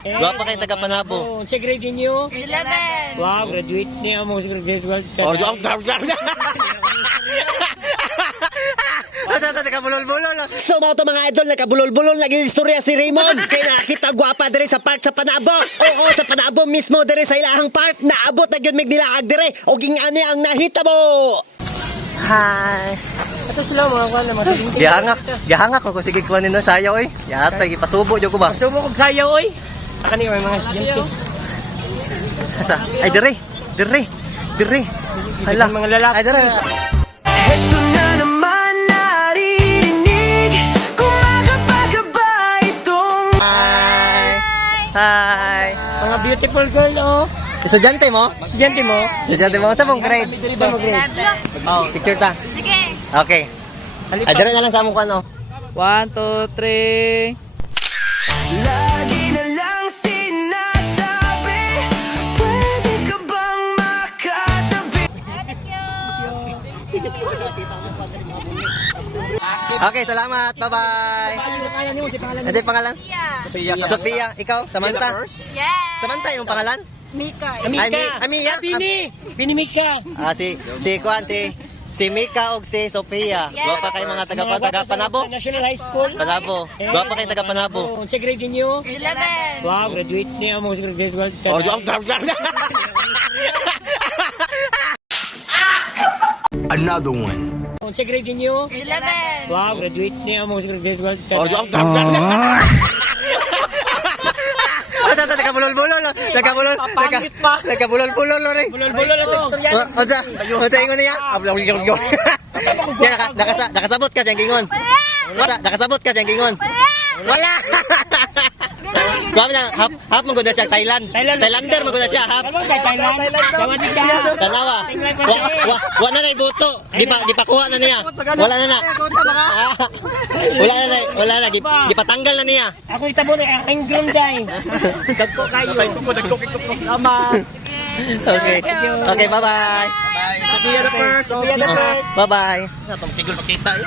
Guwapa kay taga Panabo. Sa grade niyo? 11. Wow, graduate niya mo sa graduate world. Oh, yung So mga to mga idol, nagkabulol-bulol naging istorya si Raymond. Kaya nakakita gwapa dire sa park sa Panabo. Oo, sa Panabo mismo dire sa ilahang park. Naabot na yun mignilaag dire. O gingani ang nahita mo. Hi. Ito sila mga kwan naman. Gihangak ko sige kuha nino sayaw eh. Yata gipasubo jud ko ba. Sumo kog sayaw oy. Kani may mga estudyante. Asa? Ay dire. Hala Mga lalaki. Ay dire. Ito na naman naririnig kumakapagaba itong Hi. Mga beautiful girl oh. Estudyante mo? Estudyante mo? Estudyante mo sa mong grade? Sa mo grade? Oh, picture ta. Sige. Okay. Ay dire na lang sa mong kuno. 1, 2, 3. lagi na lang sinasabi, pwede ka bang makatabi? Okay, salamat. Bye-bye. Ano yung pangalan? Sophia. Ikaw? Samantha? Yes. Samantha yung pangalan? Mika. Mika. Mika. Bini Mika. Si Mika og si Sophia. Guwapa kay mga taga Panabo. National High School. Panabo. Guwapa kay taga Panabo. Sa grade niyo? 11. Wow, graduate niya mo sa graduate world. Oh, yung Another one. Sa grade niyo? 11. Wow, graduate niya mo sa graduate world. Oh, yung Nagkabulol-bulol rin. Bulol-bulol at istorya. Unsa ingon niya? Nakasabot ka diyang gingon. Nakasabot ka diyang gingon. Wala. Kuha na, half mo gud siya Thailand. Thailander mo gud siya half. Ano kay Thailand? Tawad ka. Tanawa. Wa na nay buto. Di pa kuha na niya. Wala na. Wala na. Di pa tanggal na niya. Ako itabo na aking grunday. Dagko kayo. Tama. Okay. Okay, bye-bye. Sophia the first. Bye-bye. Tigol makita.